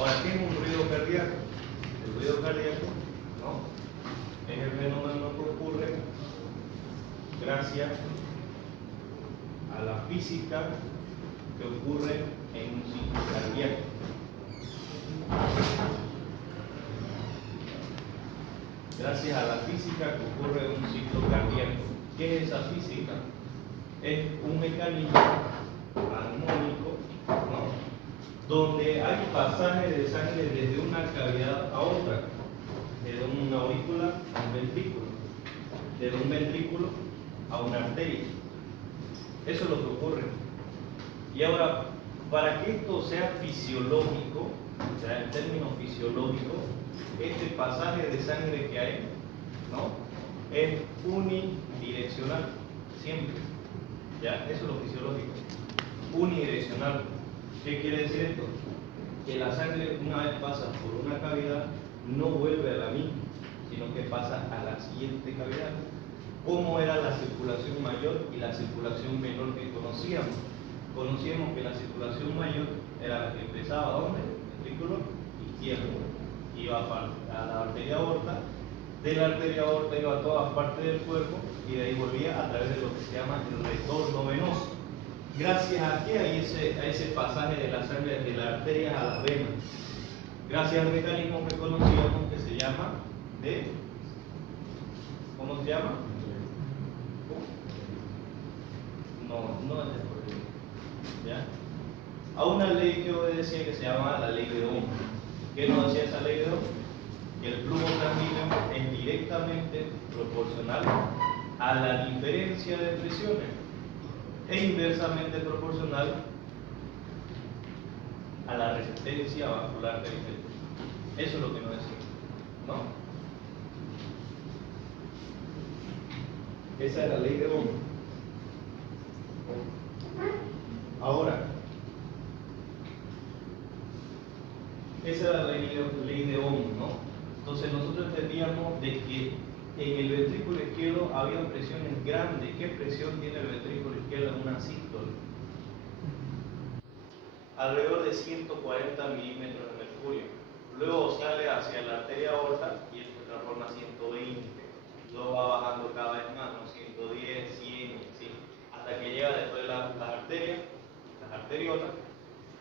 Ahora, ¿qué es un ruido cardíaco? El ruido cardíaco, ¿no?, es el fenómeno que ocurre gracias a la física que ocurre en un ciclo cardíaco. Gracias a la física que ocurre en un ciclo cardíaco. ¿Qué es esa física? Es un mecanismo armónico, ¿no?, donde hay pasaje de sangre desde una cavidad a otra, desde una aurícula a un ventrículo, desde un ventrículo a una arteria. Eso es lo que ocurre. Y ahora, para que esto sea fisiológico, o sea, en términos fisiológicos, este pasaje de sangre que hay, ¿no?, es unidireccional, siempre. ¿Ya? Eso es lo fisiológico. Unidireccional. ¿Qué quiere decir esto? Que la sangre, una vez pasa por una cavidad, no vuelve a la misma, sino que pasa a la siguiente cavidad. ¿Cómo era la circulación mayor y la circulación menor que conocíamos? Conocíamos que la circulación mayor era la que empezaba, ¿dónde? Ventrículo izquierdo. Iba a la arteria aorta, de la arteria aorta iba a todas partes del cuerpo y de ahí volvía a través de lo que se llama el retorno venoso. ¿Gracias a qué? A ese pasaje de la sangre de las arterias a las venas. Gracias al mecanismo que conocíamos que se llama ¿cómo se llama? No es de corriente. ¿Ya? A una ley que obedecía que se llama la ley de Ohm. ¿Qué nos decía esa ley de Ohm? Que el flujo sanguíneo es directamente proporcional a la diferencia de presiones e inversamente proporcional a la resistencia vascular periférica. Eso es lo que nos decía, ¿no? Esa es la ley de Ohm. Ahora, esa era la ley de Ohm, ¿no? Entonces nosotros entendíamos de que en el ventrículo izquierdo había presiones grandes. ¿Qué presión tiene el ventrículo izquierdo en una sístole? Alrededor de 140 milímetros de mercurio. Luego sale hacia la arteria aorta y esto se transforma a 120. Luego va bajando cada vez más, ¿no? 110, 100, ¿sí?, hasta que llega después de las arterias, las arteriolas,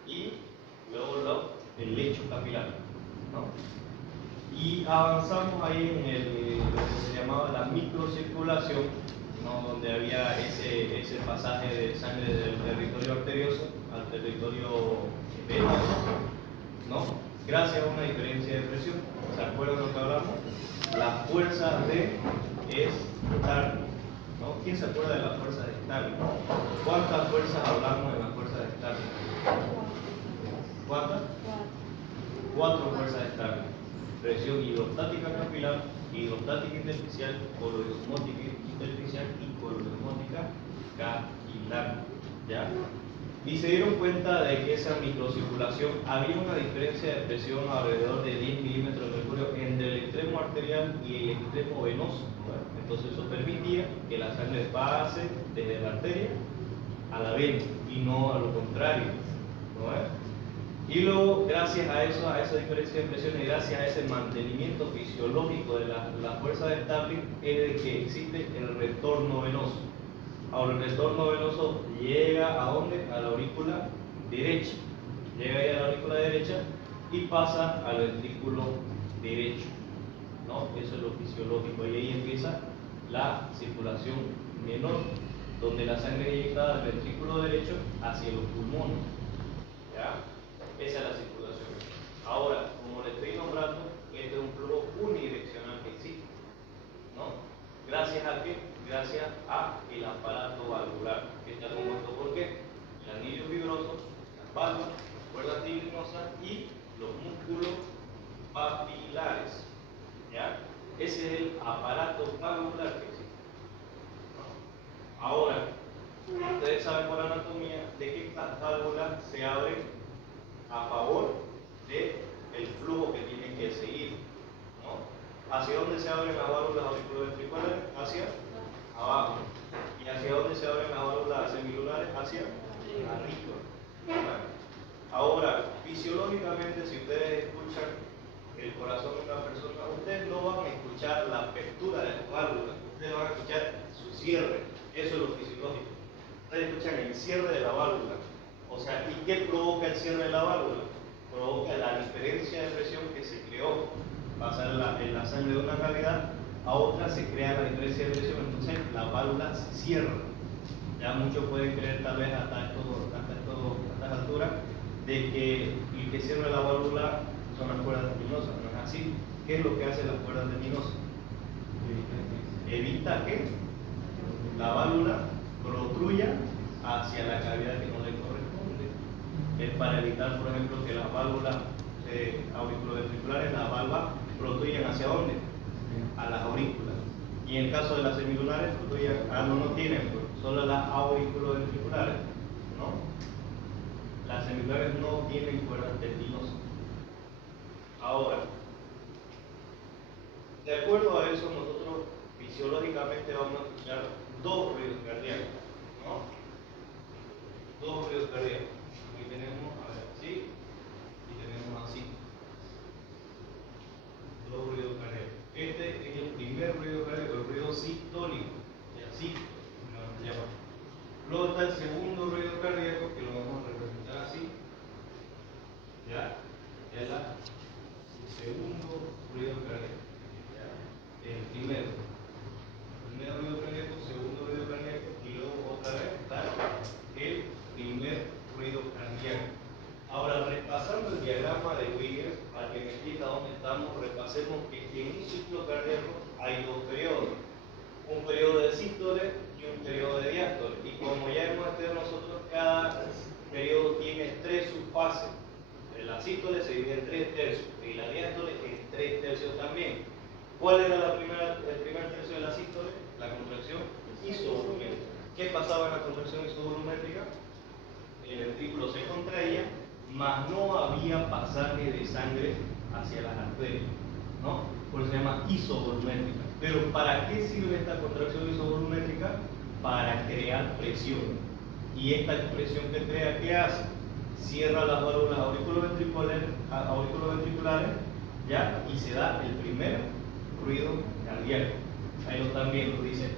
y luego el lecho capilar, ¿no? Y avanzamos ahí en lo que se llamaba la microcirculación, ¿no?, donde había ese pasaje de sangre del territorio arterioso al territorio venoso, ¿no?, gracias a una diferencia de presión. ¿Se acuerdan de lo que hablamos? La fuerza de Starling, ¿no? ¿Quién se acuerda de la fuerza de Starling? ¿Cuántas fuerzas hablamos de la fuerza de Starling? ¿Cuántas? 4 fuerzas de Starling. Presión hidrostática capilar, hidrostática intersticial, coloosmótica intersticial y coloosmótica capilar. ¿Ya? Y se dieron cuenta de que esa microcirculación había una diferencia de presión alrededor de 10 milímetros de mercurio entre el extremo arterial y el extremo venoso. ¿Verdad? Entonces eso permitía que la sangre pase desde la arteria a la vena y no a lo contrario, ¿no? Y luego, gracias a eso, a esa diferencia de presión y gracias a ese mantenimiento fisiológico de la fuerza de Starling, es de que existe el retorno venoso. Ahora, el retorno venoso llega ¿a dónde? A la aurícula derecha. Llega ahí a la aurícula derecha y pasa al ventrículo derecho, ¿no? Eso es lo fisiológico. Y ahí empieza la circulación menor, donde la sangre es inyectada del ventrículo derecho hacia los pulmones. ¿Ya? Esa es la circulación. Ahora, como le estoy nombrando, este es un flujo unidireccional que existe, ¿no? ¿Gracias a qué? Gracias a el aparato valvular, que está compuesto por qué? El anillo fibroso, las válvulas, las cuerdas ligamosas y los músculos papilares. ¿Ya? Ese es el aparato valvular que existe, ¿no? Ahora, ustedes saben por anatomía de que estas válvulas se abren a favor del flujo que tienen que seguir, ¿no? ¿Hacia dónde se abren las válvulas auriculoventriculares? Hacia abajo. ¿Y hacia dónde se abren las válvulas semilulares? Hacia arriba. ¿Vale? Ahora, fisiológicamente, si ustedes escuchan el corazón de una persona, ustedes no van a escuchar la apertura de las válvulas, ustedes van a escuchar su cierre. Eso es lo fisiológico. Ustedes escuchan el cierre de la válvula. O sea, ¿y qué provoca el cierre de la válvula? Provoca la diferencia de presión que se creó. Pasar en la sangre de una cavidad a otra, se crea la diferencia de presión, entonces la válvula se cierra. Ya muchos pueden creer, tal vez hasta estas alturas, de que el que cierra la válvula son las cuerdas tendinosas. No es así. ¿Qué es lo que hacen las cuerdas tendinosas? Evita que la válvula protruya hacia la cavidad que no le corresponde. Es para evitar, por ejemplo, que las válvulas auriculoventriculares, las válvulas protruyan hacia dónde? A las aurículas. Y en el caso de las semilunares, protruyan, no tienen, solo las auriculoventriculares, ¿no? Las semilunares no tienen cuerdas tendinosas. Ahora, de acuerdo a eso, nosotros fisiológicamente vamos a escuchar dos ruidos cardíacos, ¿no? Dos ruidos cardíacos. Aquí tenemos, a ver, así, y tenemos así. Dos ruidos cardíacos. Este es el primer ruido cardíaco, el ruido sistólico, y así lo llamamos. Luego está el segundo ruido cardíaco, que lo vamos a representar así. ¿Ya? Es el segundo ruido cardíaco. ¿Ya? El primero ruido cardíaco, segundo ruido cardíaco, y luego otra vez está el primer ruido cardíaco. Ahora, repasando el diagrama de Wiggers, para que me entienda dónde estamos, repasemos que en un ciclo cardíaco hay dos periodos. Un periodo de sístole y un periodo de diástole. Y como ya hemos estudiado nosotros, cada periodo tiene tres subfases. La sístole se divide en 3/3 y la diástole en 3/3 también. ¿Cuál era el primer tercio de la sístole? La contracción isovolumétrica. ¿Qué pasaba en la contracción isovolumétrica? El ventrículo se contraía, mas no había pasaje de sangre hacia las arterias, ¿no? Por eso se llama isovolumétrica. Pero ¿para qué sirve esta contracción isovolumétrica? Para crear presión. Y esta presión que crea, ¿qué hace? Cierra las válvulas auriculoventriculares, ¿ya? Y se da el primer ruido cardíaco. Ahí lo están viendo, dice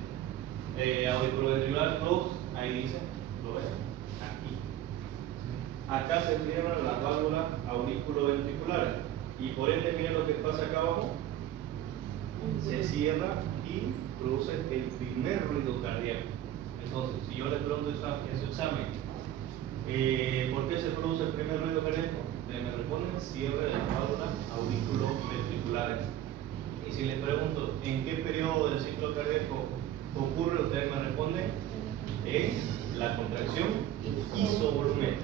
auriculoventricular close, ahí dice, lo ven, aquí. Acá se cierran las válvulas auriculoventriculares y por ende miren lo que pasa acá abajo, se cierra y produce el primer ruido cardíaco. Entonces, si yo le pregunto en su examen, ¿por qué se produce el primer ruido cardíaco? Me responden cierre de las válvulas auriculoventriculares. Y si les pregunto en qué periodo del ciclo cardíaco ocurre, ustedes me responden en la contracción isovolumétrica.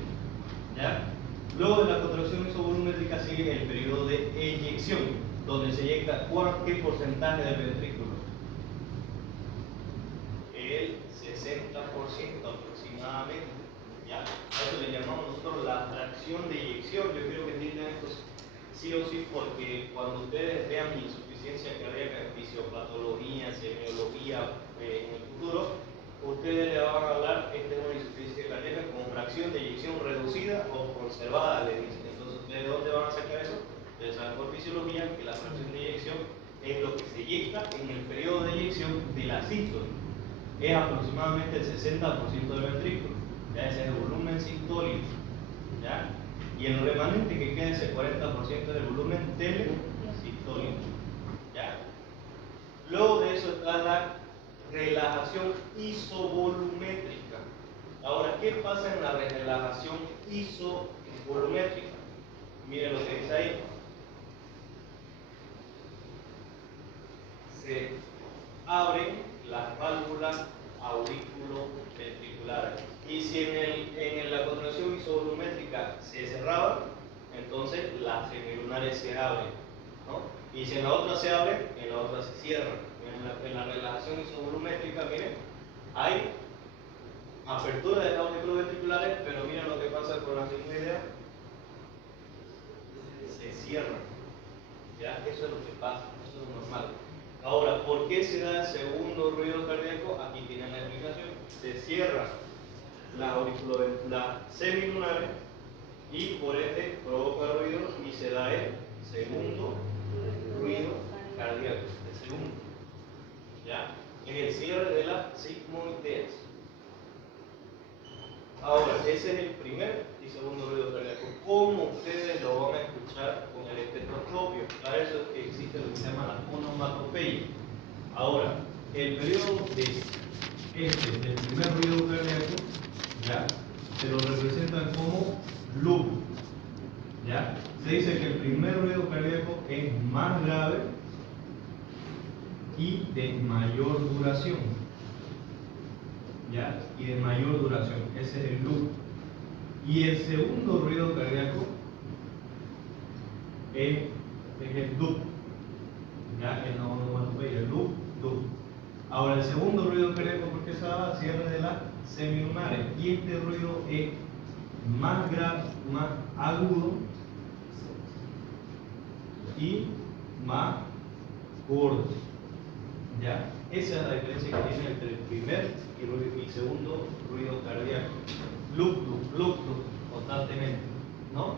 ¿Ya? Luego de la contracción isovolumétrica sigue el periodo de eyección, donde se eyecta ¿qué porcentaje del ventrículo? El 60% aproximadamente. ¿Ya? A eso le llamamos nosotros la fracción de eyección. Yo quiero que entiendan esto sí o sí, porque cuando ustedes vean insuficiencia cardíaca, fisiopatología, semiología en el futuro, ustedes le van a hablar, esta es una insuficiencia cardíaca con fracción de eyección reducida o conservada, le dicen. Entonces, ¿ustedes de dónde van a sacar eso? Ustedes saben por fisiología que la fracción de eyección es lo que se eyecta en el periodo de eyección de la sístole. Es aproximadamente el 60% del ventrículo. Ya ese es el volumen sistólico. ¿Ya? Y el remanente que queda, ese 40% del volumen telesistólico. ¿Ya? Luego de eso está la relajación isovolumétrica. Ahora, ¿qué pasa en la relajación isovolumétrica? Miren lo que dice ahí. Se abren las válvulas auriculoventriculares. Y si en la contracción isovolumétrica se cerraban, entonces las semilunares se abren, ¿no? Y si en la otra se abren, en la otra se cierran. En la relajación isovolumétrica, miren, hay apertura de las auriculoventriculares, pero miren lo que pasa con la sigmoidea, se cierran. ¿Ya? Eso es lo que pasa, eso es normal. Ahora, ¿por qué se da el segundo ruido cardíaco? Aquí tienen la explicación. Se cierran las semilunares y por ende provoca ruido y se da el segundo ruido cardíaco. El segundo. ¿Ya? En el cierre de la sigmoideas. Ahora, ese es el primer y segundo ruido cardíaco. ¿Cómo ustedes lo van a escuchar con el estetoscopio? Para eso es que existe lo que se llama la onomatopeya. Ahora, el periodo del primer ruido cardíaco, ¿ya? Se lo representan como loop. ¿Ya? Se dice que el primer ruido cardíaco es más grave y de mayor duración. ¿Ya? Y de mayor duración. Ese es el loop. Y el segundo ruido cardíaco es el loop. ¿Ya? En la onomatopeya, el loop, loop. Ahora, el segundo ruido cardíaco, porque se da cierre de las semilunares. Y este ruido es más grave, más agudo y más gordo. ¿Ya? Esa es la diferencia que tiene entre el primer y segundo ruido cardíaco. Loop, loop, loop, loop, constantemente. ¿No?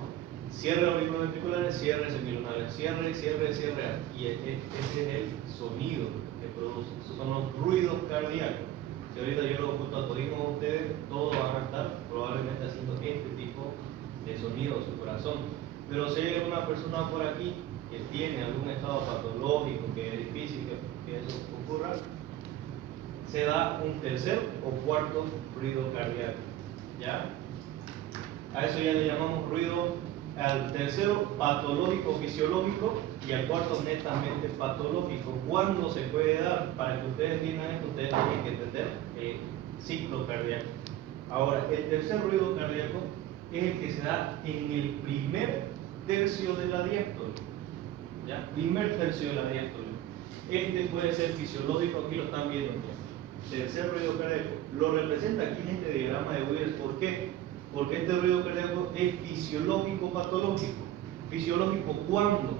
Cierre auriculoventriculares, cierre semilunares, cierre, cierre, cierre. Y ese es el sonido que produce. Esos son los ruidos cardíacos. Si ahorita yo lo oculto a todismo ustedes, todos van a estar probablemente haciendo este tipo de sonido, su corazón. Pero si hay una persona por aquí que tiene algún estado patológico, que es difícil que eso ocurra, se da un tercer o cuarto ruido cardíaco. ¿Ya? A eso ya le llamamos ruido, al tercero patológico fisiológico y al cuarto netamente patológico. ¿Cuándo se puede dar? Para que ustedes entiendan esto, ustedes tienen que entender el ciclo cardíaco. Ahora, el tercer ruido cardíaco es el que se da en el primer tercio de la diástole. ¿Ya? Primer tercio de la diástole. Este puede ser fisiológico, aquí lo están viendo. Tercer ruido cardíaco. Lo representa aquí en este diagrama de Wheeler. ¿Por qué? Porque este ruido cardíaco es fisiológico-patológico. Fisiológico, ¿cuándo?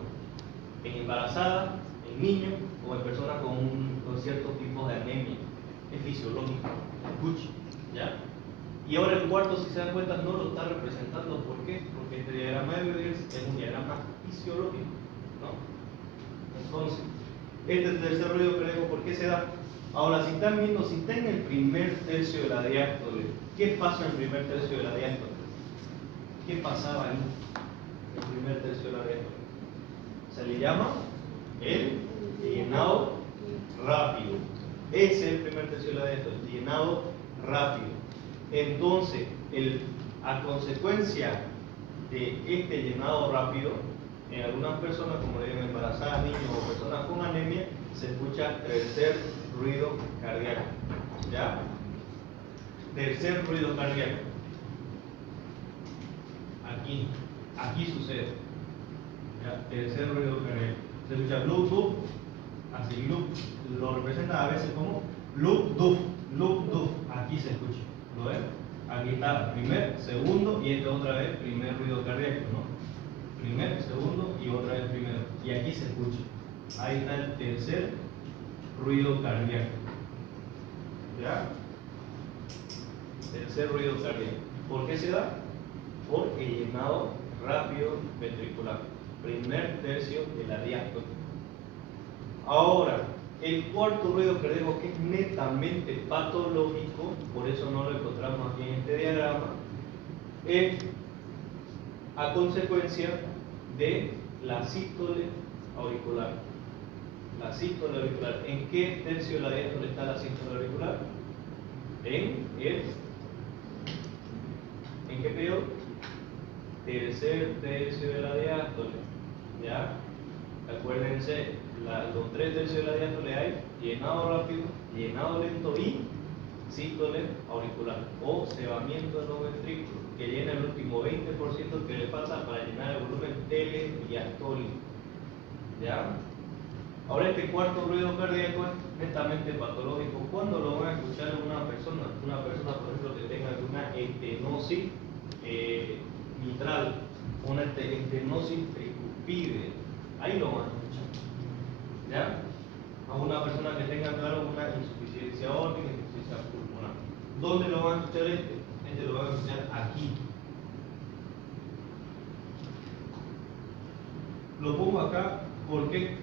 En embarazadas, en niños o en personas con ciertos tipos de anemia. Es fisiológico. Escuche. ¿Ya? Y ahora el cuarto, si se dan cuenta, no lo está representando. ¿Por qué? Porque este diagrama de Wheeler es un diagrama fisiológico, ¿no? Entonces, este tercer ruido cardíaco, ¿por qué se da? Ahora, si están viendo, si está en el primer tercio de la diástole, ¿qué pasa en el primer tercio de la diástole? ¿Qué pasaba ahí? En el primer tercio de la diástole. Se le llama el llenado rápido. Ese es el primer tercio de la diástole, el llenado rápido. Entonces, a consecuencia de este llenado rápido, en algunas personas, como le digo, embarazadas, niños o personas con anemia, se escucha tercer ruido cardíaco. ¿Ya? Tercer ruido cardíaco. Aquí sucede. ¿Ya? Tercer ruido cardíaco. Se escucha loop, loop, así loop. Lo representa a veces como loop, duf, loop, duf. Aquí se escucha. ¿Lo ven? Aquí está primer, segundo y este otra vez primer ruido cardíaco, ¿no? Primer, segundo y otra vez primero. Y aquí se escucha. Ahí está el tercer ruido cardíaco. ¿Ya? Tercer ruido cardíaco. ¿Por qué se da? Por el llenado rápido ventricular. Primer tercio de la diástole. Ahora, el cuarto ruido cardíaco, que es netamente patológico, por eso no lo encontramos aquí en este diagrama, es a consecuencia de la sístole auricular. La sístole auricular. ¿En qué tercio de la diástole está la sístole auricular? ¿En qué periodo? Tercer tercio de la diástole. ¿Ya? Acuérdense, los tres tercios de la diástole hay llenado rápido, llenado lento y sístole auricular o cebamiento de los ventrículos, que llena el último 20% que le falta para llenar el volumen telediastólico. ¿Ya? Ahora, este cuarto ruido cardíaco es netamente patológico. ¿Cuándo lo van a escuchar en una persona? Una persona, por ejemplo, que tenga alguna estenosis mitral, una estenosis tricúspide. Ahí lo van a escuchar. ¿Ya? A una persona que tenga, claro, una insuficiencia aórtica, insuficiencia pulmonar. ¿Dónde lo van a escuchar este? Este lo van a escuchar aquí. Lo pongo acá, ¿por qué?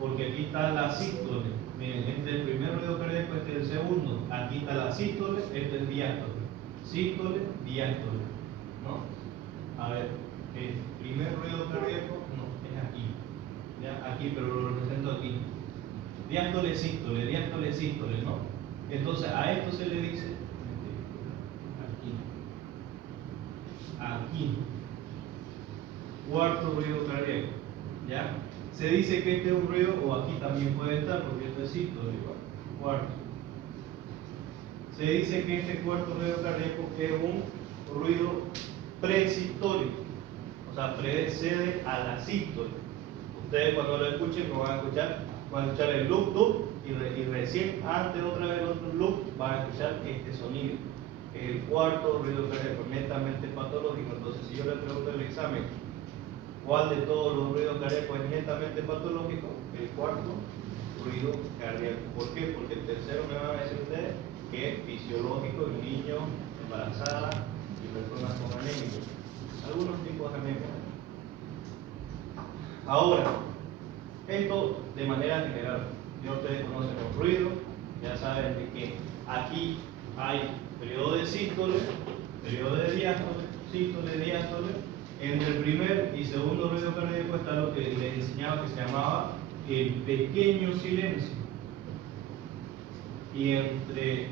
Porque aquí está la sístole. Miren, este es el primer ruido cardíaco, este es el segundo. Aquí está la sístole, este es diástole. Sístole, diástole. ¿No? A ver, el primer ruido cardíaco, no, es aquí. ¿Ya? Aquí, pero lo represento aquí. Diástole, sístole, ¿no? Entonces a esto se le dice aquí. Cuarto ruido cardíaco. ¿Ya? Se dice que este es un ruido, o aquí también puede estar, porque esto es sístole, cuarto. Se dice que este cuarto ruido cardíaco es un ruido presistólico, o sea, precede a la sístole. Ustedes cuando lo escuchen, lo van a escuchar el loop, loop, y recién antes otra vez el otro loop, van a escuchar este sonido. El cuarto ruido cardíaco, netamente patológico. Entonces, si yo le pregunto en el examen, ¿cuál de todos los ruidos cardíacos es netamente patológico? El cuarto ruido cardíaco. ¿Por qué? Porque el tercero me van a decir ustedes que es fisiológico en niños, embarazadas y personas con anemia. Algunos tipos de anemia. Ahora, esto de manera general. Ya ustedes conocen los ruidos, ya saben de que aquí hay periodo de sístole, periodo de diástole, sístole, diástole. Entre el primer y segundo ruido cardíaco está lo que les enseñaba que se llamaba el pequeño silencio. Y entre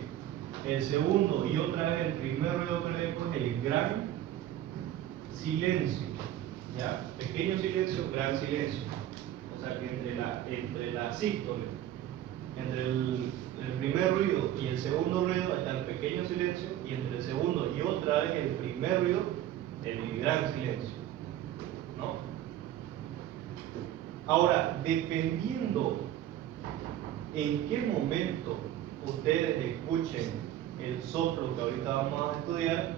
el segundo y otra vez el primer ruido cardíaco es el gran silencio. ¿Ya? Pequeño silencio, gran silencio. O sea que entre la sístole, entre el primer ruido y el segundo ruido está el pequeño silencio, y entre el segundo y otra vez el primer ruido, el gran silencio. ¿No? Ahora, dependiendo en qué momento ustedes escuchen el soplo que ahorita vamos a estudiar,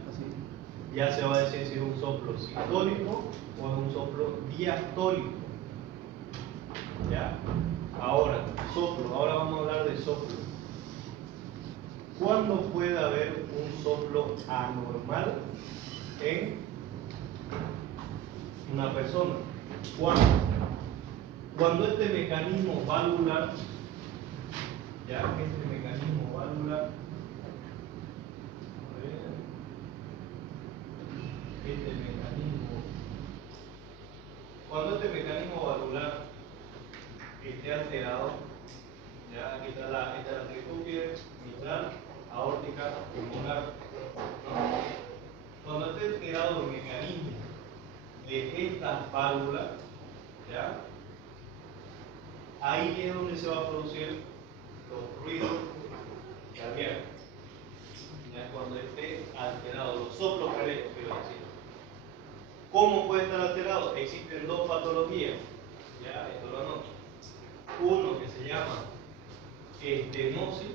ya se va a decir si es un soplo sistólico o es un soplo diastólico. ¿Ya? Ahora, soplo. Ahora vamos a hablar de soplo. ¿Cuándo puede haber un soplo anormal en una persona? Cuando este mecanismo valvular, ya este mecanismo valvular, cuando este mecanismo valvular esté alterado, ya aquí está la tricúpide, mitral, aórtica, pulmonar. Cuando esté alterado el mecanismo de esta válvula, ya, ahí es donde se va a producir los ruidos cardíacos. Ya cuando esté alterado, los soplos cardíacos, quiero decir. ¿Cómo puede estar alterado? Existen dos patologías. Ya, esto lo anoto. Uno que se llama estenosis,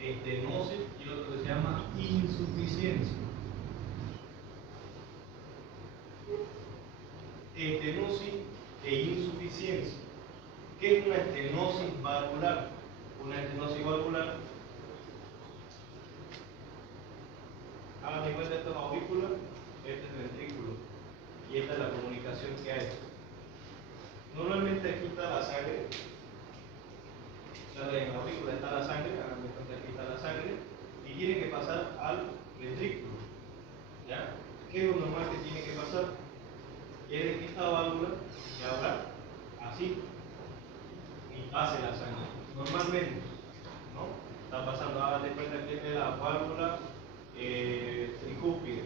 y otro que se llama insuficiencia. Estenosis e insuficiencia. ¿Qué es una estenosis valvular? Una estenosis valvular, hagan de cuenta, esto es aurícula, este es ventrículo, y esta es la comunicación que hay. Normalmente aquí está la sangre, en la aurícula está la sangre, hagan de cuenta que aquí está la sangre, y tiene que pasar al ventrículo. ¿Ya? ¿Qué es lo normal que tiene que pasar? Quiere que esta válvula se abra así y pase la sangre. Normalmente, ¿no? Está pasando, hagan de cuenta que es la válvula tricúpide.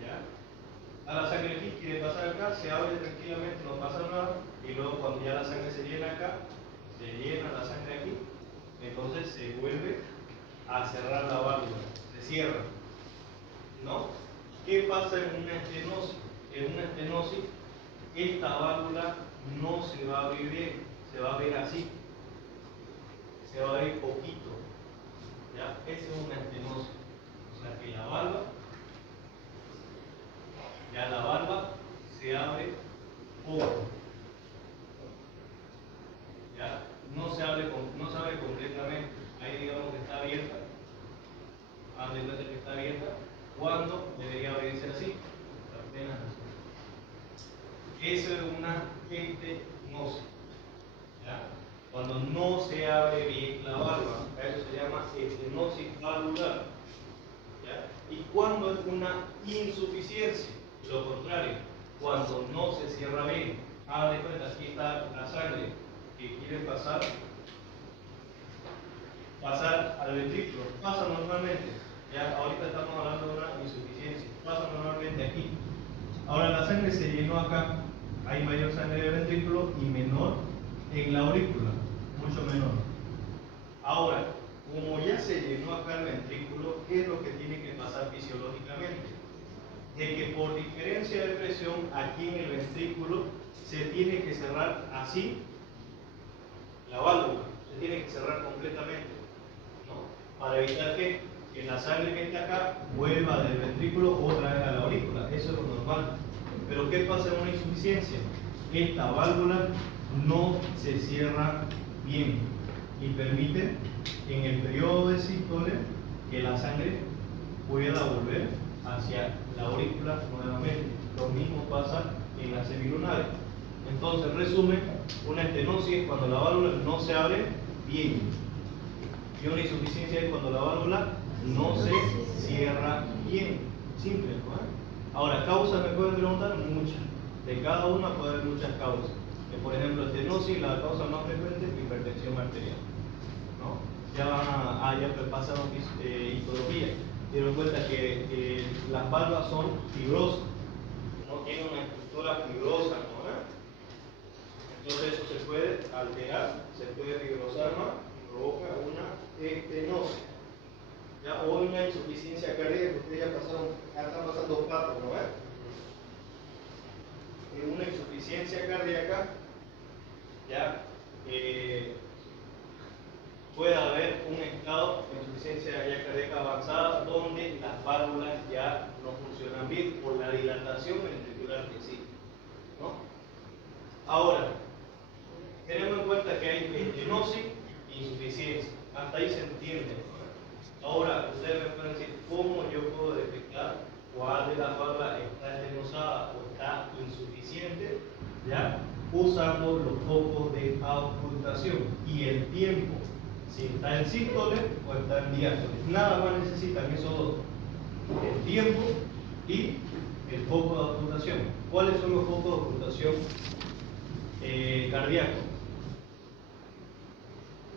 ¿Ya? A la sangre aquí quiere pasar acá, se abre tranquilamente, no pasa nada, y luego cuando ya la sangre se llena acá, se llena la sangre aquí, entonces se vuelve a cerrar la válvula, se cierra. ¿No? ¿Qué pasa en una estenosis? En una estenosis, esta válvula no se va a abrir bien, se va a abrir así, se va a abrir poquito. ¿Ya? Esa es una estenosis. O sea que la valva se abre poco. ¿Ya? No se abre completamente. Ahí digamos que está abierta. Haz de cuenta que está abierta, ¿Cuándo debería obedecer así? Apenas así. Eso es una estenosis. ¿Ya? Cuando no se abre bien la válvula, eso se llama estenosis valvular. ¿Ya? Y cuando es una insuficiencia, lo contrario, cuando no se cierra bien. Haga de cuenta, aquí está la sangre que quiere pasar al ventrículo. Pasa normalmente. Ya, ahorita estamos hablando de una insuficiencia. Pasa normalmente aquí. Ahora la sangre se llenó acá. Hay mayor sangre del ventrículo y menor en la aurícula. Mucho menor. Ahora, como ya se llenó acá el ventrículo, ¿qué es lo que tiene que pasar fisiológicamente? De que por diferencia de presión aquí en el ventrículo se tiene que cerrar así la válvula. Se tiene que cerrar completamente, ¿no? Para evitar que la sangre que está acá vuelva del ventrículo otra vez a la aurícula. Eso es lo normal. Pero ¿qué pasa en una insuficiencia? Esta válvula no se cierra bien y permite en el periodo de sístole que la sangre pueda volver hacia la aurícula nuevamente. Lo mismo pasa en las semilunares. Entonces, resumen, una estenosis es cuando la válvula no se abre bien. Y una insuficiencia es cuando la válvula no se cierra bien. Simple, ¿no? Ahora, causas me pueden preguntar muchas. De cada una puede haber muchas causas. Por ejemplo, estenosis, la causa más frecuente es hipertensión arterial, ¿no? Ya pasaron histología. Dieron cuenta que las valvas son fibrosas, no tienen una estructura fibrosa, ¿no? Entonces eso se puede alterar, se puede fibrosar más y provoca una estenosis. ¿Ya? O una insuficiencia cardíaca, ustedes ya están pasando patos, ¿no? En una insuficiencia cardíaca, ya puede haber un estado de insuficiencia ya cardíaca avanzada donde las válvulas ya no funcionan bien por la dilatación ventricular que existe, ¿no? Ahora, tenemos en cuenta que hay estenosis e insuficiencia. Hasta ahí se entiende, ¿no? Ahora, ustedes me pueden decir cómo yo puedo detectar cuál de las válvulas está estenosada o está insuficiente, ¿ya? Usando los focos de auscultación y el tiempo, si está en sístole o está en diástole. Nada más necesitan esos dos, el tiempo y el foco de auscultación. ¿Cuáles son los focos de auscultación cardíacos?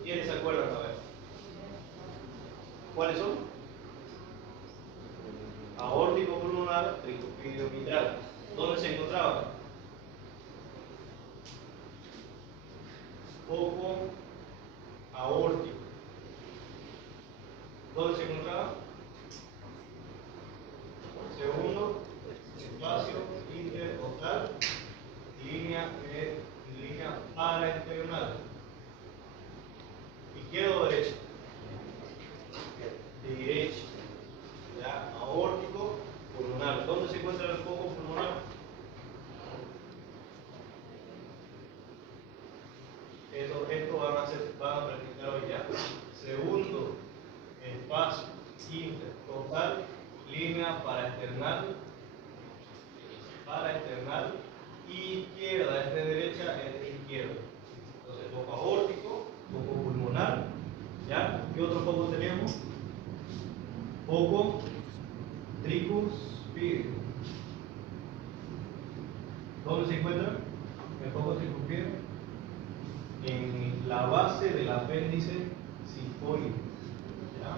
¿Quiénes se acuerdan? A ver. ¿Cuáles son? Aórtico pulmonar, tricuspidio mitral. ¿Dónde se encontraba? Foco aórtico. ¿Dónde se encontraba? Segundo, espacio intercostal, línea paraesternal. ¿Izquierda o derecha? Derecha. ¿Ya? Aórtico pulmonar. ¿Dónde se encuentra el foco pulmonar? Esto van a practicar hoy ya. Segundo, espacio intercostal, línea paraesternal, izquierda, es de derecha, es de izquierda. Entonces, foco aórtico, foco pulmonar, ¿ya? ¿Qué otro foco tenemos? Foco tricuspidio. ¿Dónde se encuentra el foco tricuspidio? En la base del apéndice sifoide. ¿Ya?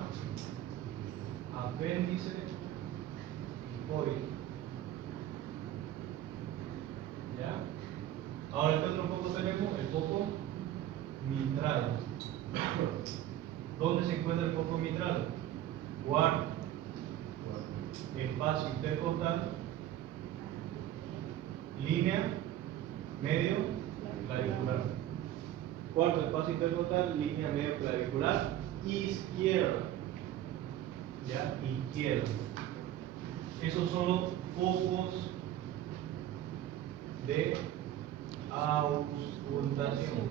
Apéndice sifoide. ¿Ya? Ahora, ¿qué otro foco tenemos? El foco mitral. ¿Dónde se encuentra el foco mitral? Cuarto, espacio intercostal, línea medio clavicular. Cuarto, espacio intercostal, línea medio clavicular, izquierda. ¿Ya? Izquierda. Esos son los focos de auscultación.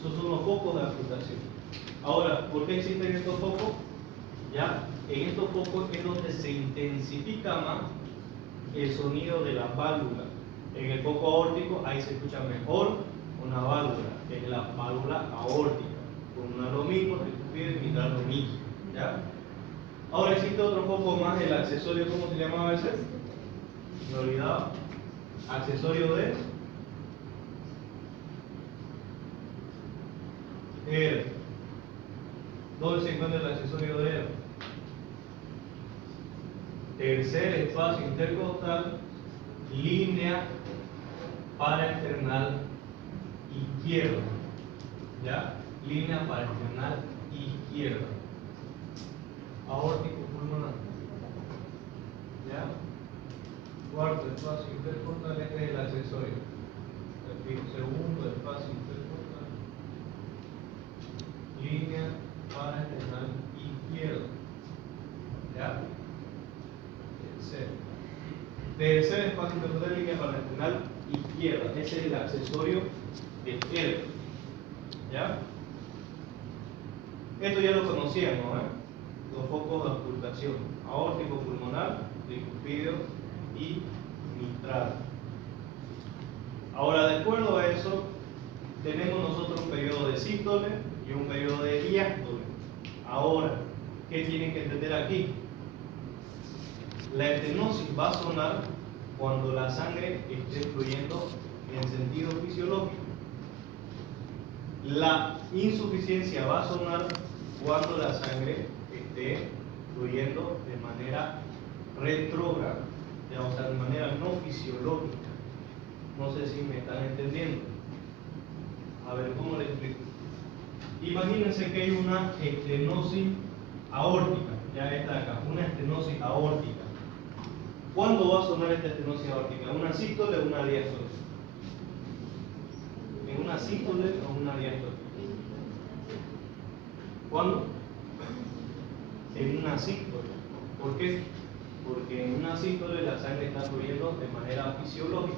Esos son los focos de auscultación. Ahora, ¿por qué existen estos focos? ¿Ya? En estos focos es donde se intensifica más el sonido de la válvula. En el foco aórtico ahí se escucha mejor una válvula, que es la válvula aórtica. Con una lo mismo, tricuspide y mitral lo mismo. ¿Ya? Ahora existe otro foco más, el accesorio, ¿cómo se llamaba ese? Me olvidaba. Accesorio de ER. ¿Dónde se encuentra el accesorio de ER? Tercer espacio intercostal, línea paraesternal izquierda. ¿Ya? Línea paraesternal izquierda. Aórtico pulmonar. ¿Ya? Cuarto espacio intercostal, este es el accesorio. Repito, segundo espacio intercostal, línea paraesternal izquierda. ¿Ya? Tercer espacio intercostal, línea paraesternal izquierda. Ese es el accesorio de ER. ¿Ya? Esto ya lo conocíamos, los focos de auscultación: aórtico pulmonar, tricuspideo y mitral. Ahora, de acuerdo a eso, tenemos nosotros un periodo de sístole y un periodo de diástole. Ahora, ¿qué tienen que entender aquí? La estenosis va a sonar cuando la sangre esté fluyendo en sentido fisiológico. La insuficiencia va a sonar cuando la sangre esté fluyendo de manera retrógrada, o sea, de manera no fisiológica. No sé si me están entendiendo. A ver, ¿cómo les explico? Imagínense que hay una estenosis aórtica, ya está acá, una estenosis aórtica. ¿Cuándo va a sonar esta estenosis aórtica? ¿En una sístole o una diástole? ¿En una sístole o una diástole? ¿Cuándo? En una sístole. ¿Por qué? Porque en una sístole la sangre está fluyendo de manera fisiológica,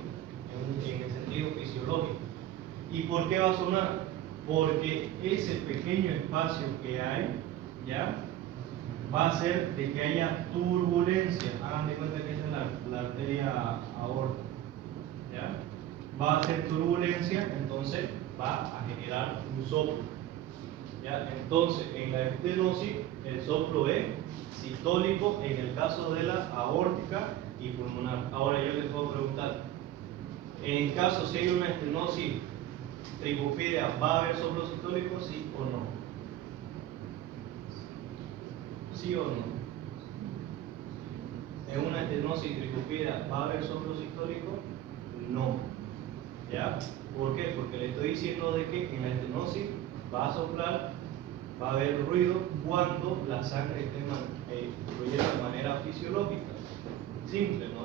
en el sentido fisiológico. ¿Y por qué va a sonar? Porque ese pequeño espacio que hay, ¿ya?, va a hacer de que haya turbulencia. Hagan de cuenta que esa es la arteria aorta, ¿ya? Va a hacer turbulencia, entonces va a generar un soplo, ¿ya? Entonces, en la estenosis, el soplo es sistólico en el caso de la aórtica y pulmonar. Ahora yo les puedo preguntar, en caso si hay una estenosis tricuspidea, ¿va a haber soplo sistólico, sí o no? ¿Sí o no? ¿En una estenosis tricuspidea va a haber soplo sistólico? No. ¿Ya? ¿Por qué? Porque le estoy diciendo de que en la estenosis va a soplar, va a haber ruido cuando la sangre esté fluyendo de manera fisiológica. Simple, ¿no?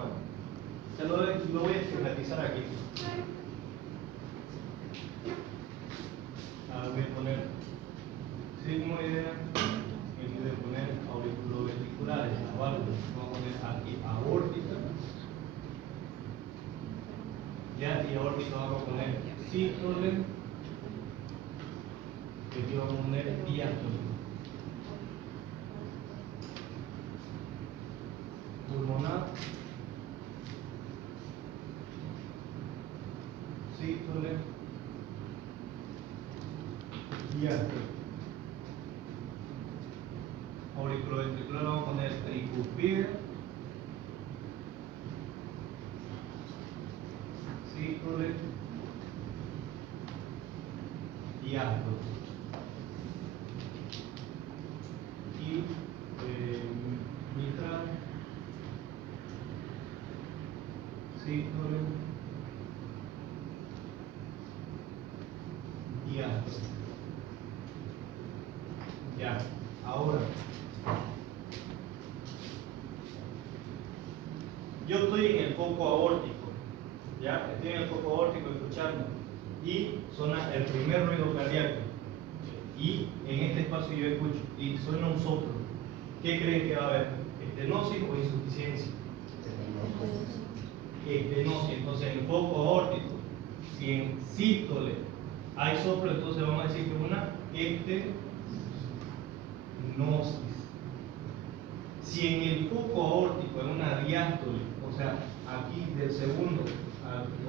Se lo voy a esquematizar aquí. Ahora voy a poner sigmoidea. Voy a poner auriculoventriculares, la válvula. Vamos a poner aquí aórtica. Ya, y aórtica vamos a poner sístole. Y aquí vamos a poner diástole. Pulmonar, sístole, diástole. Auriculoventricular vamos a poner tricuspidea, sístole, diástole. Y mitral, sístole, diástole. Ya, ahora yo estoy en el foco aórtico, ya, estoy en el foco aórtico escuchando y suena el primer ruido cardíaco y en este espacio yo escucho y suena un soplo. ¿Qué creen que va a haber? ¿Estenosis o insuficiencia? Estenosis. Entonces en el foco aórtico, si en sístole hay soplo, entonces vamos a decir que es una estenosis. Si en el foco aórtico, en una diástole, o sea, aquí del segundo,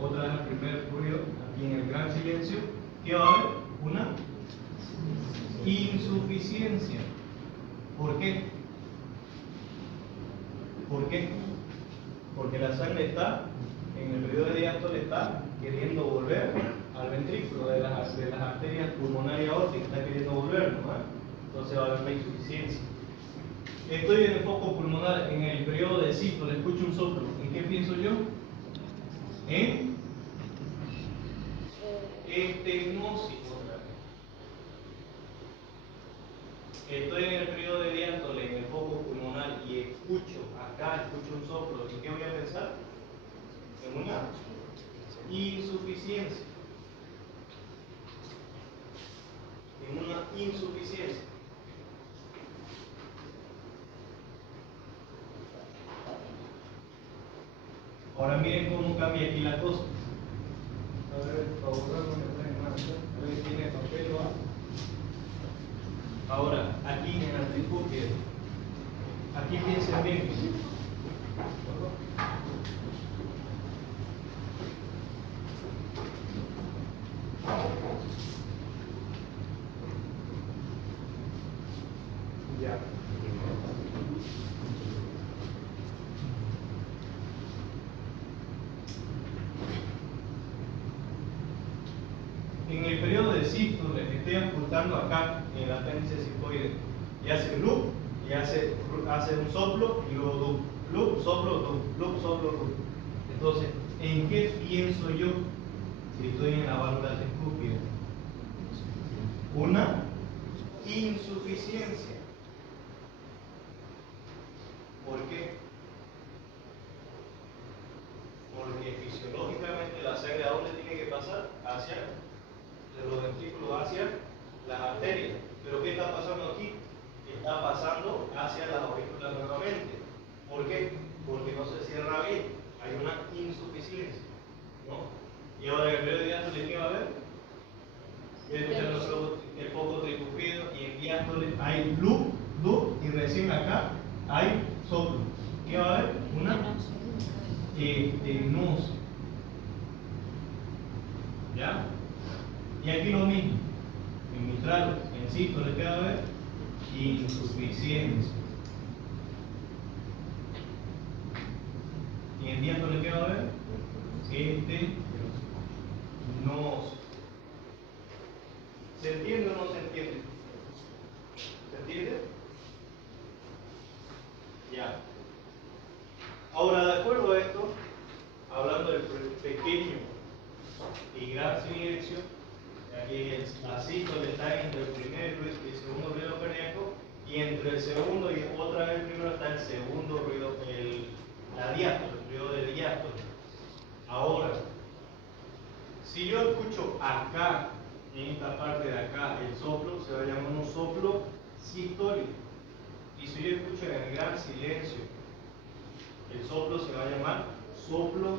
otra vez al primer ruido, aquí en el gran silencio, ¿qué va a haber? Una insuficiencia. ¿Por qué? ¿Por qué? Porque la sangre está, en el periodo de diástole, está queriendo volver al ventrículo de las arterias pulmonares y aórticas, está queriendo volver, ¿no? Entonces va a haber una insuficiencia. Estoy en el foco pulmonar, en el periodo de sístole, escucho un soplo. ¿En qué pienso yo? En estenosis. Estoy en el periodo de diástole, en el foco pulmonar, y escucho un soplo. ¿En qué voy a pensar? En una insuficiencia. En una insuficiencia. Ahora miren cómo cambia aquí la cosa. A ver, por favor, no me traen más. A ver, tiene papel, va. Ahora, aquí en el tricúpide, aquí piensen bien. Ya. En el periodo de sístole, estoy apuntando acá en el apéndice sigmoide, y hace loop, y hace un soplo, y luego loop. Loop, soplo, loop, loop, soplo, loop. Entonces, ¿en qué pienso yo si estoy en la válvula tricúpide? Una insuficiencia. ¿Por qué? Porque fisiológicamente la sangre ¿a dónde tiene que pasar? Hacia los ventrículos, hacia las arterias. Pero ¿qué está pasando aquí? Está pasando hacia las aurículas nuevamente. ¿Por qué? Porque no se cierra bien. Hay una insuficiencia, ¿no? Y ahora en el periodo de diástole, ¿qué va a haber? Voy escuchando el foco tricúpido, y en diástole hay loop, loop, y recién acá hay soplo. ¿Qué va a haber? Una estenosis. ¿Ya? Y aquí lo mismo. En mitral, en sístole, ¿qué va a haber? Insuficiencia. Y en diástole, ¿qué va a haber? Estenosis. ¿Se entiende o no se entiende? ¿Se entiende? Ya. Ahora, de acuerdo a esto, hablando del pequeño y gran silencio, aquí la sístole está entre el primer y el segundo ruido cardíaco, y entre el segundo y otra vez el primero está el segundo ruido, la diástole, el ruido de diástole. Ahora, si yo escucho acá, en esta parte de acá, el soplo, se va a llamar un soplo sistólico. Y si yo escucho en el gran silencio, el soplo se va a llamar soplo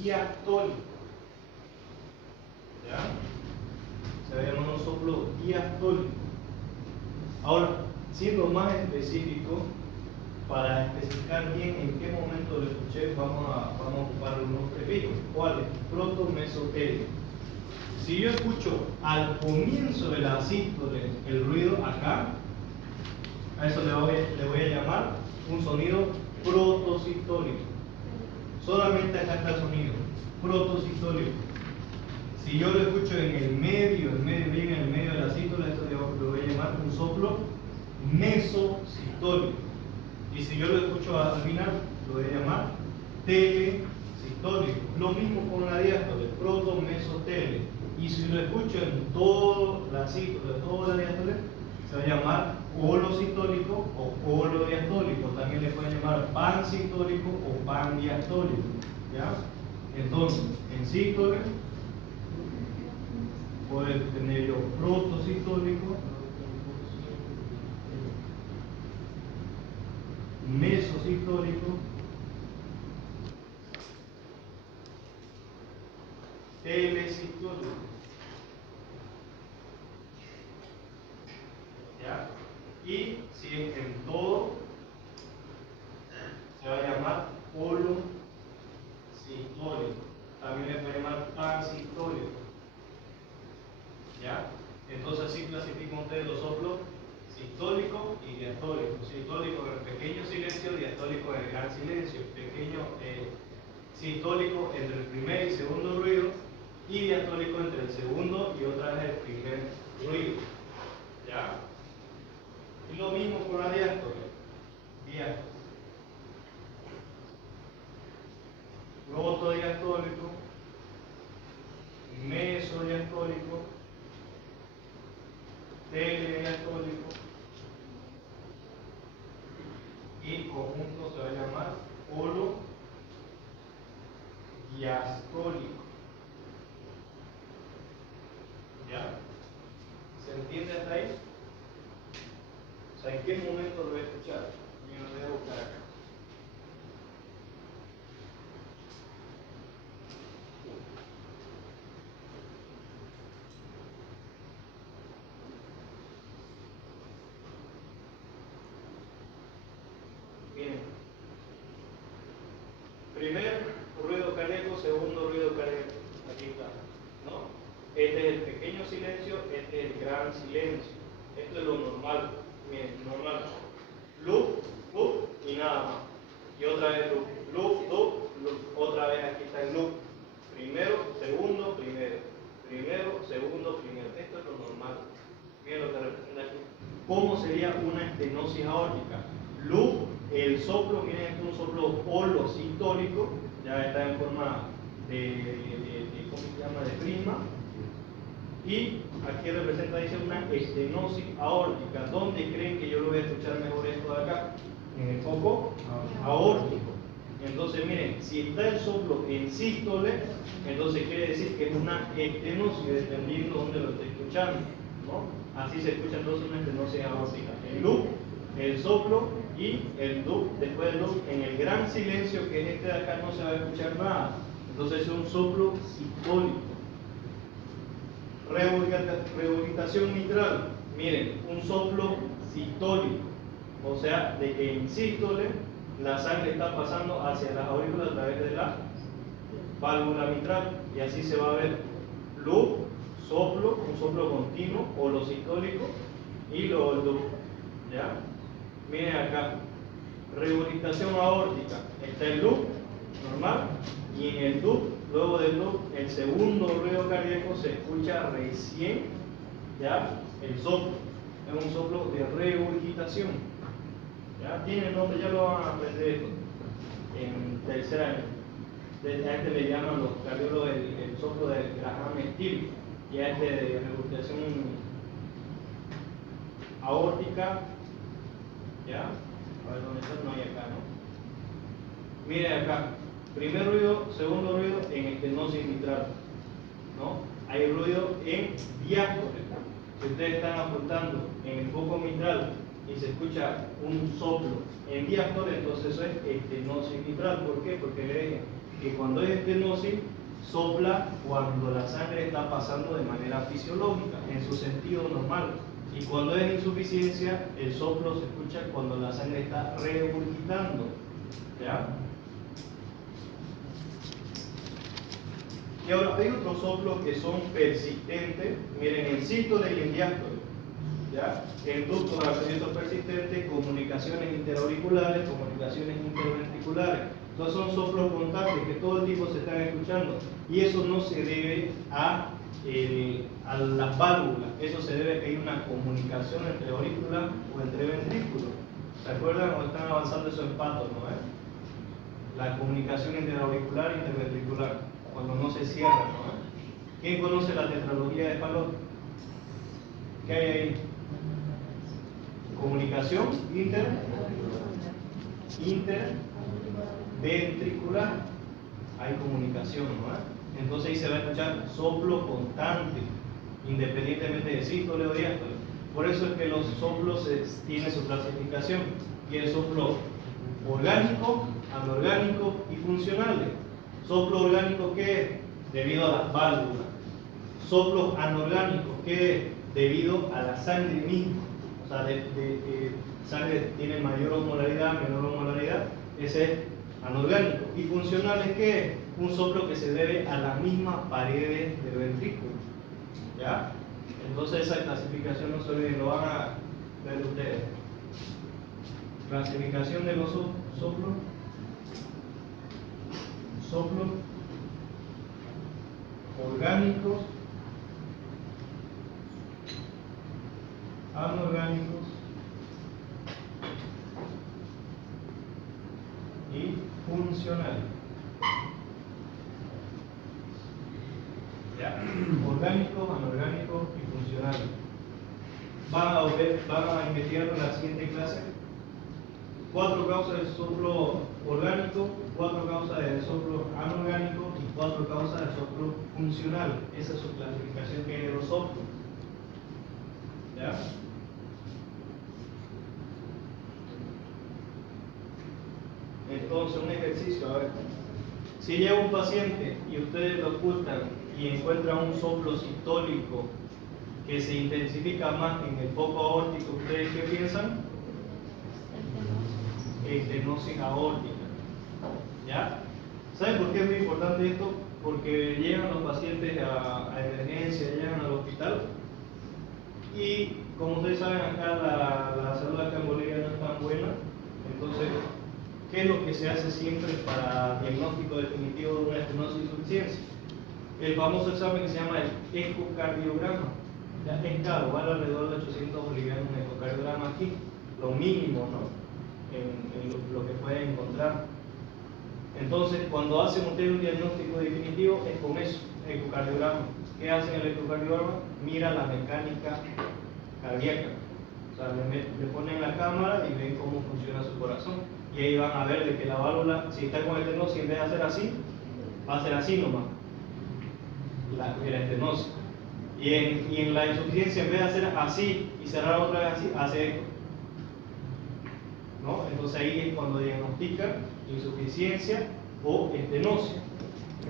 diastólico. ¿Ya? Se va a llamar un soplo diastólico. Ahora, siendo más específico, para especificar bien en qué momento lo escuché, vamos a ocupar unos prefijos. ¿Cuáles? Proto, mesotélio. Si yo escucho al comienzo de la sístole el ruido acá, a eso le voy a llamar un sonido protosistólico. Solamente acá está el sonido protosistólico. Si yo lo escucho en el medio, bien en el medio de la sístole, esto le voy a llamar un soplo mesosistólico. Y si yo lo escucho al final, lo voy a llamar telesistólico. Lo mismo con la diástole, proto-mesotele. Y si lo escucho en toda la sístole, toda la diástole, se va a llamar holosistólico o holodiastólico. También le pueden llamar pansistólico o pandiastólico. ¿Ya? Entonces, en sístole puede tener yo protosistólico, mesosistólico, telesistólico. ¿Ya? Y si es en todo y diastólico. Sistólico es el pequeño silencio, diastólico es el gran silencio. Sistólico entre el primer y segundo ruido y diastólico entre el segundo y otra vez el primer ruido. ¿Ya? Y lo mismo con la diástole. Diástole. Protodiastólico, mesodiastólico, telediastólico y conjunto se va a llamar holodiastólico. ¿Ya? ¿Se entiende hasta ahí? O sea, ¿en qué momento lo voy a escuchar? Yo lo voy a buscar acá. Bien. Primer ruido cardíaco, segundo ruido cardíaco. Aquí está. ¿No? Este es el pequeño silencio, este es el gran silencio. Esto es lo normal. Bien, normal. Loop, loop y nada más. Y otra vez loop. Loop, loop, loop. Otra vez aquí está el loop. Primero, segundo, primero. Primero, segundo, primero. Esto es lo normal. Miren lo que representa aquí. ¿Cómo sería una estenosis aórtica? Loop, el soplo, miren, esto es un soplo holosistólico, ya está en forma ¿cómo se llama? De prisma. Y aquí representa, dice, una estenosis aórtica. ¿Dónde creen que yo lo voy a escuchar mejor esto de acá? En el foco aórtico. Entonces, miren, si está el soplo en sístole, entonces quiere decir que es una estenosis, dependiendo dónde lo esté escuchando, ¿no? Así se escucha entonces una estenosis aórtica. El loop, el soplo y el loop, después del loop, en el gran silencio, que es este de acá, no se va a escuchar nada. Entonces es un soplo sistólico. Regurgitación mitral, miren, un soplo sistólico, o sea, de que en sístole la sangre está pasando hacia las aurículas a través de la válvula mitral, y así se va a ver loop, soplo, un soplo continuo, holosistólico, y luego el loop. ¿Ya? Miren acá, regurgitación aórtica, está el loop normal, y en el loop, luego del loop, el segundo ruido cardíaco se escucha recién, ¿ya? El soplo, es un soplo de regurgitación. ¿Ya? Tiene el nombre, ya lo van a aprender en tercer año. A este le llaman los cardiólogos el soplo de Graham-Still, y a este de regurgitación aórtica. ¿Ya? A ver dónde está, no hay acá, ¿no? Miren acá, primer ruido, segundo ruido en estenosis mitral, ¿no? Hay ruido en diástole. Si ustedes están apuntando en el foco mitral y se escucha un soplo en diástole, entonces eso es estenosis mitral. ¿Por qué? Porque vean que cuando es estenosis, sopla cuando la sangre está pasando de manera fisiológica, en su sentido normal. Y cuando es insuficiencia, el soplo se escucha cuando la sangre está regurgitando. ¿Ya? Y ahora hay otros soplos que son persistentes. Miren, en sístole y en diástole. ¿Ya? En ductos arterios persistentes, comunicaciones interauriculares, comunicaciones interventriculares. Entonces son soplos constantes que todo el tiempo se están escuchando. Y eso no se debe a las válvulas, eso se debe a que hay una comunicación entre aurícula o entre ventrículos. ¿Se acuerdan cuando están avanzando esos patos, no? La comunicación entre auricular e interventricular, cuando no se cierra, ¿no? ¿Quién conoce la tetralogía de Fallot? ¿Qué hay ahí? Comunicación interventricular. Hay comunicación, ¿no? Entonces ahí se va a escuchar soplo constante, independientemente de sístole o diástole. Por eso es que los soplos tienen su clasificación, y el soplo orgánico, anorgánico y funcionales. Soplo orgánico, ¿qué es? Debido a las válvulas. Soplo anorgánico, ¿qué es? Debido a la sangre misma. O sea, sangre tiene mayor osmolaridad, menor osmolaridad, ese es anorgánico. Y funcionales, ¿qué es? Un soplo que se debe a las mismas paredes del ventrículo. ¿Ya? Entonces esa clasificación no se olviden, lo van a ver ustedes. Clasificación de los soplos. Soplos orgánicos, anorgánicos y funcionales. ¿Ya? Orgánicos, anorgánicos y funcionales. Van a investigar en la siguiente clase 4 causas de soplo orgánico, 4 causas de soplo anorgánico y 4 causas de soplo funcional. Esa es su clasificación que hay de los soplos. ¿Ya? Entonces, un ejercicio, a ver. Si llega un paciente y ustedes lo ocultan y encuentran un soplo sistólico que se intensifica más en el foco aórtico, ¿ustedes qué piensan? Estenosis aórtica. ¿Ya? ¿Saben por qué es muy importante esto? Porque llegan los pacientes a emergencia, llegan al hospital y, como ustedes saben, acá la salud acá en Bolivia no es tan buena. Entonces, ¿qué es lo que se hace siempre para diagnóstico definitivo de una estenosis de insuficiencia? El famoso examen que se llama el ecocardiograma. Ya es caro, vale alrededor de 800 bolivianos un ecocardiograma aquí, lo mínimo, ¿no? En lo que pueden encontrar. Entonces, cuando hacen ustedes un diagnóstico definitivo, es con eso, ecocardiograma. ¿Qué hacen el ecocardiograma? Mira la mecánica cardíaca. O sea, le ponen la cámara y ven cómo funciona su corazón. Y ahí van a ver de que la válvula, si está con estenosis, en vez de hacer así, va a hacer así nomás. La estenosis. Y en la insuficiencia, en vez de hacer así y cerrar otra vez así, hace esto. ¿No? Entonces ahí es cuando diagnostican insuficiencia o estenosis.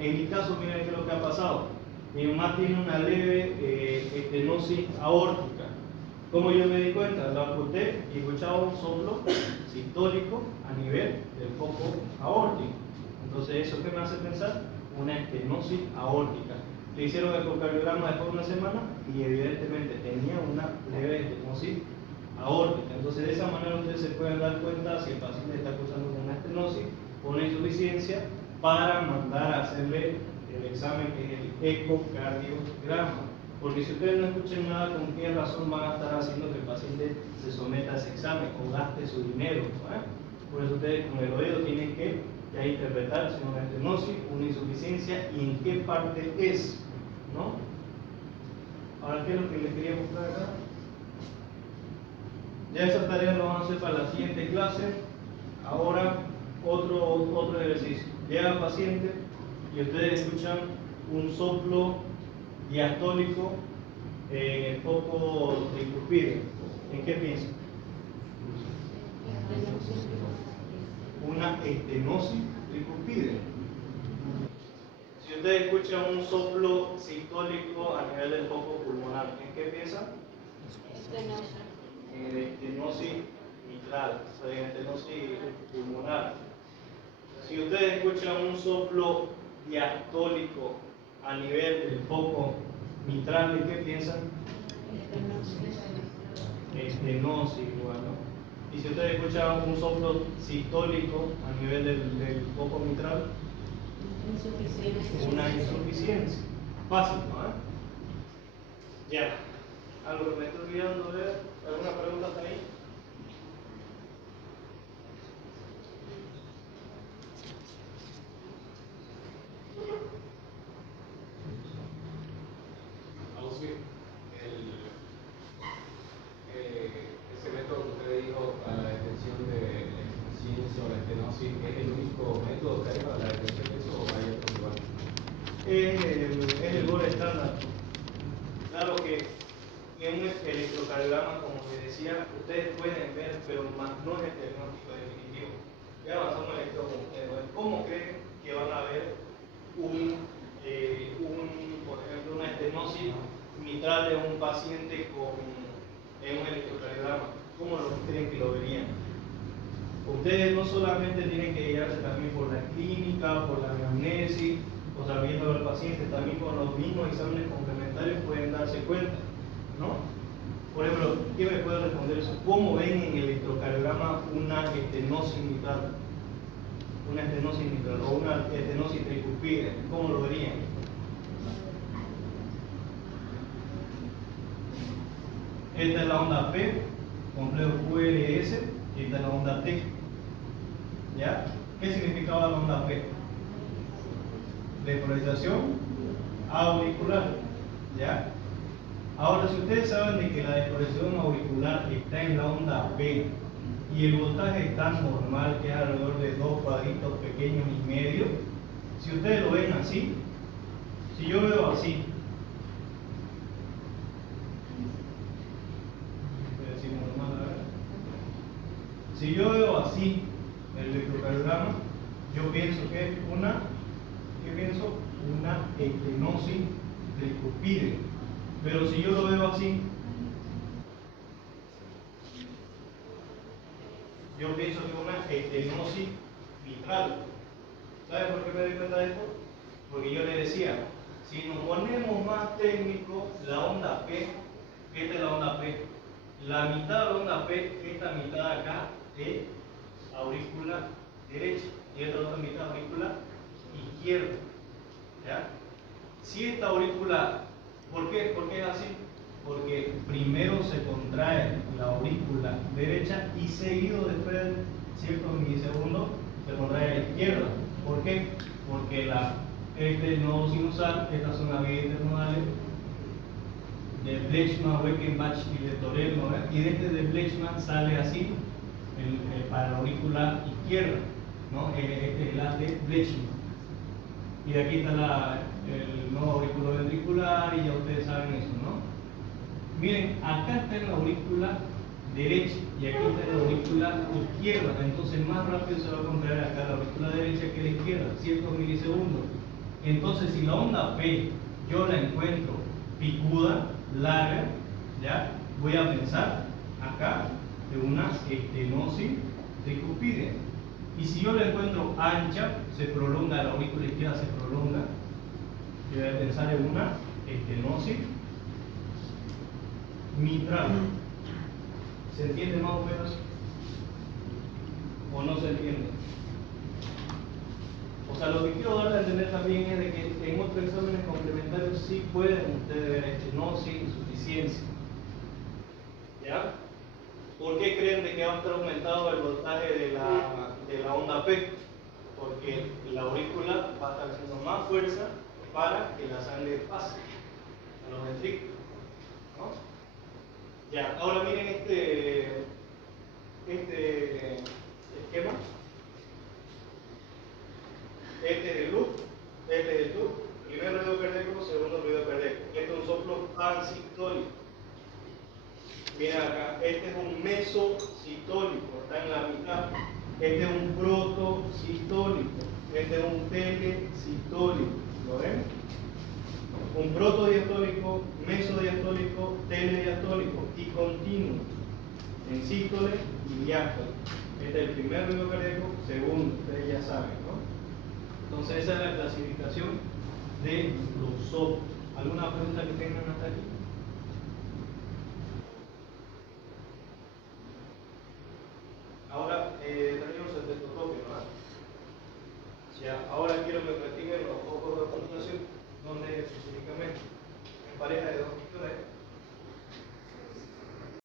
En mi caso, miren qué es lo que ha pasado. Mi mamá tiene una leve estenosis aórtica. ¿Cómo yo me di cuenta? La oculté y escuchaba un soplo sistólico a nivel del foco aórtico. Entonces, ¿eso qué me hace pensar? Una estenosis aórtica. Le hicieron el ecocardiograma después de una semana y evidentemente tenía una leve estenosis aórtica. Entonces, de esa manera ustedes se pueden dar cuenta si el paciente está acusando una estenosis o una insuficiencia para mandar a hacerle el examen que es el ecocardiograma. Porque si ustedes no escuchan nada, ¿con qué razón van a estar haciendo que el paciente se someta a ese examen o gaste su dinero? Por eso ustedes con el oído tienen que ya interpretar si es una estenosis, una insuficiencia y en qué parte es, ¿no? Ahora, ¿qué es lo que les quería mostrar acá? Ya esa tarea lo vamos a hacer para la siguiente clase. Ahora, otro ejercicio. Llega el paciente y ustedes escuchan un soplo diastólico en el foco tricúspide. ¿En qué piensan? Una estenosis tricúspide. Si ustedes escuchan un soplo sistólico a nivel del foco pulmonar, ¿en qué piensan? En estenosis mitral, o sea, en estenosis pulmonar. Si ustedes escuchan un soplo diastólico a nivel del foco mitral, ¿de qué piensan? Estenosis igual, ¿no? Y si ustedes escuchan un soplo sistólico a nivel del foco mitral, una insuficiencia. Fácil, ¿no? Ya. Algo que me estoy olvidando de ver. ¿Alguna pregunta hasta ahí? Ese método que usted dijo para la detección de la insuficiencia o la estenosis, ¿es el único método que hay para la detección de eso o hay otro lugar? Es el gol estándar. Claro que en un electrocardiograma, como les decía, ustedes pueden ver, pero más no es el diagnóstico definitivo. Ya avanzamos en electrocardiograma. ¿Cómo creen que van a ver por ejemplo, una estenosis mitral de un paciente en un electrocardiograma? ¿Cómo creen que lo verían? Ustedes no solamente tienen que guiarse también por la clínica, por la anamnesis, o sea, viendo al paciente, también con los mismos exámenes complementarios pueden darse cuenta, ¿no? Por ejemplo, ¿quién me puede responder eso? ¿Cómo ven en el electrocardiograma una estenosis mitral. Una estenosis mitral o una estenosis tricúspide. ¿Cómo lo verían? Esta es la onda P, complejo QRS, y esta es la onda T. ¿Ya? ¿Qué significaba la onda P? Despolarización auricular. ¿Ya? Ahora, si ustedes saben de que la despolarización auricular está en la onda P y el voltaje está normal, que es alrededor de 2 cuadritos pequeños y medio, si ustedes lo ven así, si yo veo así, si yo veo así el electrocardiograma, yo pienso que es una estenosis tricúspide. Pero si yo lo veo así, yo pienso que es una estenosis mitral. ¿Sabes por qué me doy cuenta de esto? Porque yo le decía, si nos ponemos más técnicos, la onda P, esta es la onda P, la mitad de la onda P, esta mitad de acá, es aurícula derecha y esta otra mitad aurícula izquierda. ¿Ya? Si esta aurícula, ¿por qué es así? Porque primero se contrae la aurícula derecha y seguido después de ciertos milisegundos se contrae la izquierda. ¿Por qué? Porque este nodo sinusal, estas son las vías internodales de Blechman, Weckenbach y de Torel, ¿no? Y de Blechman sale así para la aurícula izquierda, ¿no? Este es la de Blechman. Y de aquí está el nodo auriculoventricular y ya ustedes saben eso, ¿no? Miren, acá está en la aurícula derecha y aquí está en la aurícula izquierda, entonces más rápido se va a contraer acá la aurícula derecha que la izquierda, ciertos milisegundos. Entonces, si la onda P yo la encuentro picuda, larga, ¿ya? Voy a pensar acá de una estenosis tricúspide. Y si yo la encuentro ancha, se prolonga, la aurícula izquierda se prolonga, yo voy a pensar en una estenosis mitral. ¿Se entiende más o menos? ¿O no se entiende? O sea, lo que quiero dar a entender también es de que en otros exámenes complementarios sí pueden ustedes ver estenosis, insuficiencia. ¿Ya? ¿Por qué creen de que va a estar aumentado el voltaje de la onda P? Porque la aurícula va a estar haciendo más fuerza para que la sangre pase a los ventrículos, ¿no? Ya, ahora miren este esquema. Este es el loop, este es el loop. Primer ruido cardíaco, segundo ruido cardíaco. Este es un soplo pansistólico. Mira acá, este es un mesosistólico, está en la mitad. Este es un protosistólico. Este es un telesistólico. ¿Lo ven? Un protodiastólico, mesodiastólico, telediastólico y continuo en sístole y diástole. Este es el primer ruido cardíaco, segundo, ustedes ya saben, ¿no? Entonces esa es la clasificación de los soplos. ¿Alguna pregunta que tengan hasta aquí? Ahora tenemos el estetoscopio, ¿no? Ya, ahora quiero que practiquen los focos de ocultación, donde específicamente en pareja de dos pistores